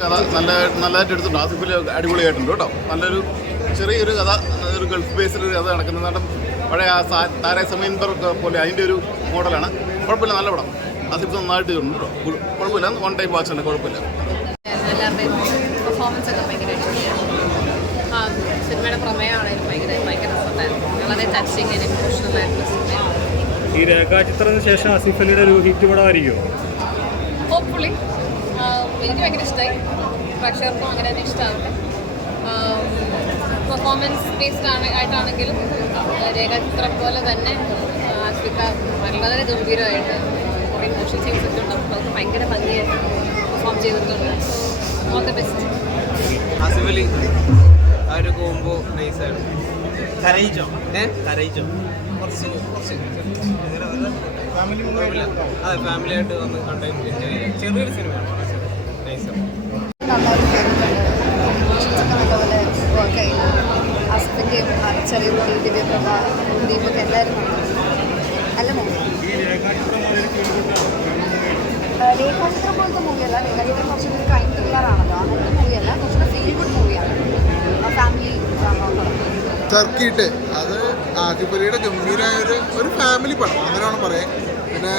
കഥ നല്ലതായിട്ട് എടുത്തിട്ടുണ്ട്. ആസിഫിൽ അടിപൊളിയായിട്ടുണ്ട് കേട്ടോ. നല്ലൊരു ചെറിയൊരു കഥ, ഒരു ഗൾഫ് ബേസിലൊരു കഥ നടക്കുന്നത്. നടൻ പഴയ താര സമീന്ദർ പോലെ അതിൻ്റെ ഒരു മോഡലാണ്. കുഴപ്പമില്ല, നല്ല പടം. ആസിഫ് നന്നായിട്ട് ചെയ്തിട്ടുണ്ട് കേട്ടോ. കുഴപ്പമില്ല, വൺ ടൈം വാച്ച് തന്നെ, കുഴപ്പമില്ല. പെർഫോമൻസ് ഒക്കെ ഭയങ്കര സിനിമയുടെ പ്രമേയമാണെങ്കിലും ഭയങ്കര രസമായിരുന്നു. വളരെ ടച്ചിങ് ആൻഡ് ഇമോഷണൽ ആയിട്ടുള്ള സിനിമയാണ്. ഈ രേഖാചിത്രത്തിന് ശേഷം ആസിഫ് അലിയുടെ ഒരു ഹിറ്റ് പടമായിരിക്കുമോ? ഹോപ്പ്ഫുള്ളി. എനിക്ക് ഭയങ്കര ഇഷ്ടമായി, പ്രേക്ഷകർക്കും അങ്ങനെ തന്നെ ഇഷ്ടമാവട്ടെ. പെർഫോമൻസ് ബേസ്ഡ് ആയിട്ടാണെങ്കിലും രേഖാചിത്രം പോലെ തന്നെ ആഫ്രിക്ക വളരെ ഗംഭീരമായിട്ട് കുറേ ഇമോഷൻ സീൻസ് ഒക്കെ ഉണ്ട്. നമുക്ക് ഭയങ്കര ഭംഗിയായിട്ട് പെർഫോം ചെയ്തിട്ടുണ്ട്. All the best. Asif Ali ആ ഒരു കോംബോ നൈസാണ്. കരയിച്ചോ കുറച്ച് കുഴപ്പമില്ല. അതെ, ഫാമിലിയായിട്ട് വന്ന് കണ്ട് എൻജോയ് ചെയ്യാം. ചെറിയൊരു സിനിമയാണ്, നൈസാണ്. നല്ലപോലെ വർക്ക് ചെയ്യുന്നു. ആസിഫിൻ്റെയും ചെറിയ കുട്ടി ദിവ്യപ്രഭ ദീപൊക്കെ എല്ലാവരും നല്ല മൂവി. രേഖാചിത്രം പോലത്തെ മൂവിയല്ല. രേഖാചിത്രം കുറച്ചുകൂടി ക്രൈം ത്രില്ലറാണല്ലോ. അങ്ങനത്തെ മൂവിയല്ല, കുറച്ചുകൂടി ഫീൽ ഗുഡ് മൂവിയാണ്. ഫാമിലി സർക്കിട്ട് അത് ആസിഫ് അലിയുടെ ഗംഭീരമായ ഒരു ഫാമിലി പടം അങ്ങനെ വേണം പറയാൻ. പിന്നെ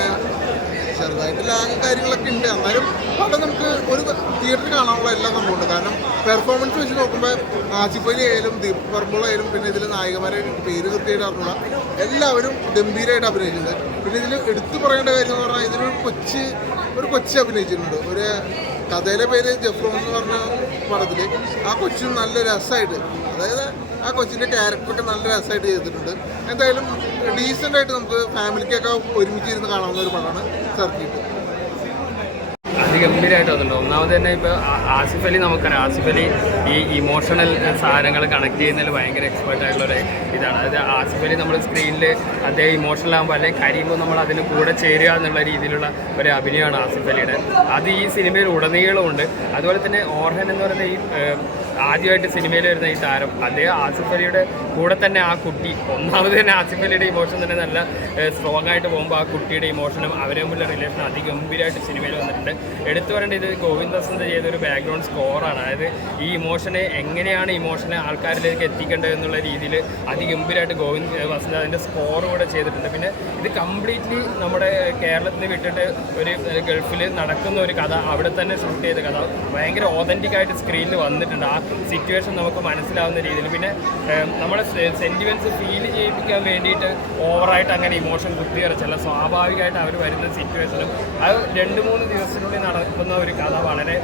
ചെറുതായിട്ട് ലാഗും കാര്യങ്ങളൊക്കെ ഉണ്ട്. എന്നാലും പടം നമുക്ക് ഒരു തിയേറ്ററിൽ കാണാനുള്ള എല്ലാം സംഭവമുണ്ട്. കാരണം പെർഫോമൻസ് വെച്ച് നോക്കുമ്പോൾ ആസിഫ് അലി ആയാലും ദീപക് പർബോൾ ആയാലും പിന്നെ ഇതിൽ നായികമാരെ പേര് കൃത്യമായിട്ട് അറിഞ്ഞുള്ള എല്ലാവരും ഗംഭീരമായിട്ട് അഭിനയിച്ചിട്ടുണ്ട്. പിന്നെ ഇതിൽ എടുത്തു പറയേണ്ട കാര്യം എന്ന് പറഞ്ഞാൽ ഇതിലൊരു കൊച്ച് അഭിനയിച്ചിട്ടുണ്ട്. ഒരു കഥയിലെ പേര് ജെഫ്രോൺ എന്ന് പറഞ്ഞ പടത്തിൽ ആ കൊച്ചിന് നല്ല രസമായിട്ട്, അതായത് ആ കൊച്ചിൻ്റെ ക്യാരക്ടറൊക്കെ നല്ല രസമായിട്ട് ചെയ്തിട്ടുണ്ട്. എന്തായാലും ഡീസൻ്റായിട്ട് നമുക്ക് ഫാമിലിക്കൊക്കെ ഒരുമിച്ച് ഇരുന്ന് കാണാവുന്ന ഒരു പടമാണ് സർക്കിട്ട്. അതിഗംഭീരമായിട്ട് വന്നിട്ടുണ്ട്. ഒന്നാമത് തന്നെ ഇപ്പോൾ ആസിഫ് അലി നമുക്കറിയാം, ആസിഫ് അലി ഈ ഇമോഷണൽ സാധനങ്ങൾ കണക്ട് ചെയ്യുന്നതിൽ ഭയങ്കര എക്സ്പേർട്ട് ആയിട്ടുള്ളൊരു ഇതാണ്. അതായത് ആസിഫ് അലി നമ്മൾ സ്ക്രീനിൽ അദ്ദേഹം ഇമോഷണൽ ആകുമ്പോൾ അല്ലെങ്കിൽ കരയുമ്പോൾ നമ്മൾ അതിന് കൂടെ ചേരുക എന്നുള്ള രീതിയിലുള്ള ഒരു അഭിനയമാണ് ആസിഫ് അലിയുടെ. അത് ഈ സിനിമയിൽ ഉടനീളമുണ്ട്. അതുപോലെ തന്നെ ഓർഹൻ എന്ന് പറയുന്ന ഈ ആദ്യമായിട്ട് സിനിമയിൽ വരുന്ന ഈ താരം, അദ്ദേഹം ആസിഫ് അലിയുടെ കൂടെ തന്നെ ആ കുട്ടി, ഒന്നാമത് തന്നെ ആസിഫ് അലിയുടെ ഇമോഷൻ തന്നെ നല്ല സ്ട്രോങ് ആയിട്ട് പോകുമ്പോൾ ആ കുട്ടിയുടെ ഇമോഷനും അവരെ തമ്മിലുള്ള റിലേഷനും അതിഗംഭീരമായിട്ട് സിനിമയിൽ വന്നിട്ടുണ്ട്. എടുത്തു പറയേണ്ടത് ഇത് ഗോവിന്ദ് വസന്ത് ചെയ്തൊരു ബാക്ക്ഗ്രൗണ്ട് സ്കോറാണ്. അതായത് ഈ ഇമോഷനെ എങ്ങനെയാണ് ഇമോഷനെ ആൾക്കാരിലേക്ക് എത്തിക്കേണ്ടത് എന്നുള്ള രീതിയിൽ അതിഗംഭീരമായിട്ട് ഗോവിന്ദ് വസന്ത് അതിൻ്റെ സ്കോർ കൂടെ ചെയ്തിട്ടുണ്ട്. പിന്നെ ഇത് കംപ്ലീറ്റ്ലി നമ്മുടെ കേരളത്തിൽ നിന്ന് വിട്ടിട്ട് ഒരു ഗൾഫിൽ നടക്കുന്ന ഒരു കഥ, അവിടെ തന്നെ ഷൂട്ട് ചെയ്ത കഥ ഭയങ്കര ഓതൻറ്റിക് ആയിട്ട് സ്ക്രീനിൽ വന്നിട്ടുണ്ട്. ആ സിറ്റുവേഷൻ നമുക്ക് മനസ്സിലാവുന്ന രീതിയിൽ. പിന്നെ നമ്മളെ സെൻറ്റിമെൻറ്റ്സ് ഫീൽ ചെയ്യിപ്പിക്കാൻ വേണ്ടിയിട്ട് ഓവറായിട്ട് അങ്ങനെ ഇമോഷൻ കുത്തിയിറച്ചല്ല, സ്വാഭാവികമായിട്ട് അവർ വരുന്ന സിറ്റുവേഷനും അത് 2-3 ദിവസത്തിനുള്ളിൽ നടക്കുന്ന ഒരു കഥ വളരെ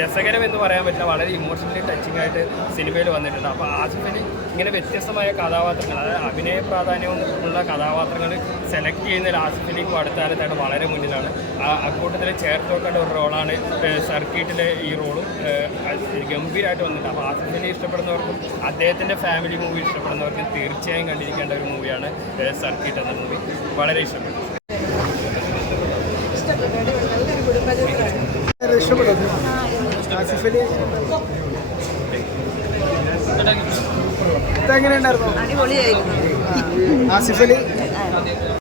രസകരം എന്ന് പറയാൻ പറ്റില്ല, വളരെ ഇമോഷണലി ടച്ചിങ് ആയിട്ട് സിനിമയിൽ വന്നിട്ടുണ്ട്. അപ്പോൾ ആസിഫ് അലി ഇങ്ങനെ വ്യത്യസ്തമായ കഥാപാത്രങ്ങൾ, അതായത് അഭിനയ പ്രാധാന്യമുള്ള കഥാപാത്രങ്ങൾ സെലക്ട് ചെയ്യുന്നതിൽ ആസിഫ് അലി ഇപ്പോൾ അടുത്ത കാലത്തായിട്ട് വളരെ മുന്നിലാണ്. അക്കൂട്ടത്തിൽ ചേർത്ത് വെക്കേണ്ട ഒരു റോളാണ് സർക്കിട്ടിലെ ഈ റോളും ഗംഭീരമായിട്ട് വന്നിട്ടുണ്ട്. അപ്പോൾ ആസിഫ് അലി ഇഷ്ടപ്പെടുന്നവർക്കും അദ്ദേഹത്തിൻ്റെ ഫാമിലി മൂവി ഇഷ്ടപ്പെടുന്നവർക്കും തീർച്ചയായും കണ്ടിരിക്കേണ്ട ഒരു മൂവിയാണ് സർക്കിട്ട് എന്ന മൂവി. വളരെ ഇഷ്ടപ്പെട്ടു. അടിപൊളിയായിരുന്നു. ആസിഫ് അലി